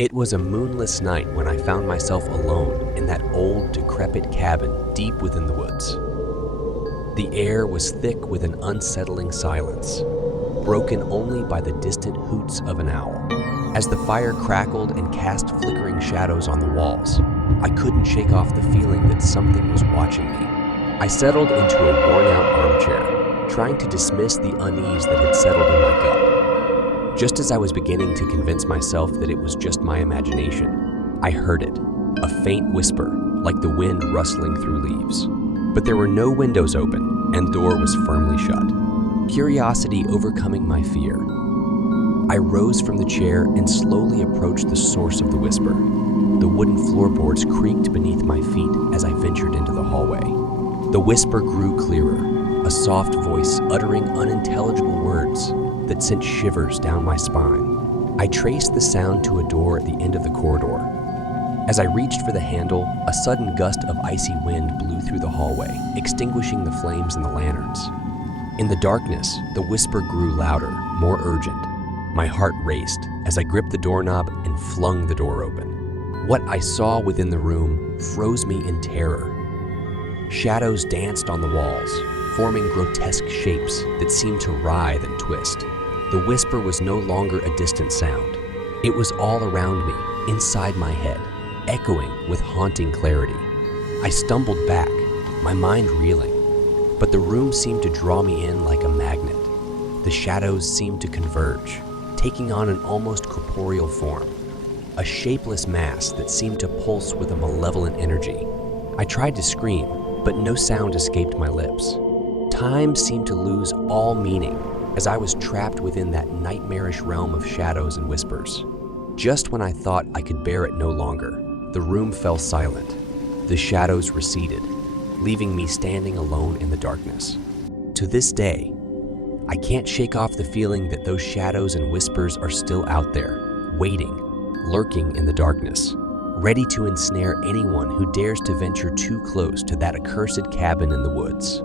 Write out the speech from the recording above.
It was a moonless night when I found myself alone in that old, decrepit cabin deep within the woods. The air was thick with an unsettling silence, broken only by the distant hoots of an owl. As the fire crackled and cast flickering shadows on the walls, I couldn't shake off the feeling that something was watching me. I settled into a worn-out armchair, trying to dismiss the unease that had settled in my gut. Just as I was beginning to convince myself that it was just my imagination, I heard it, a faint whisper, like the wind rustling through leaves. But there were no windows open, and the door was firmly shut. Curiosity overcoming my fear, I rose from the chair and slowly approached the source of the whisper. The wooden floorboards creaked beneath my feet as I ventured into the hallway. The whisper grew clearer, a soft voice uttering unintelligible words that sent shivers down my spine. I traced the sound to a door at the end of the corridor. As I reached for the handle, a sudden gust of icy wind blew through the hallway, extinguishing the flames in the lanterns. In the darkness, the whisper grew louder, more urgent. My heart raced as I gripped the doorknob and flung the door open. What I saw within the room froze me in terror. Shadows danced on the walls, forming grotesque shapes that seemed to writhe and twist. The whisper was no longer a distant sound. It was all around me, inside my head, echoing with haunting clarity. I stumbled back, my mind reeling, but the room seemed to draw me in like a magnet. The shadows seemed to converge, taking on an almost corporeal form, a shapeless mass that seemed to pulse with a malevolent energy. I tried to scream, but no sound escaped my lips. Time seemed to lose all meaning as I was trapped within that nightmarish realm of shadows and whispers. Just when I thought I could bear it no longer, the room fell silent. The shadows receded, leaving me standing alone in the darkness. To this day, I can't shake off the feeling that those shadows and whispers are still out there, waiting, lurking in the darkness, ready to ensnare anyone who dares to venture too close to that accursed cabin in the woods.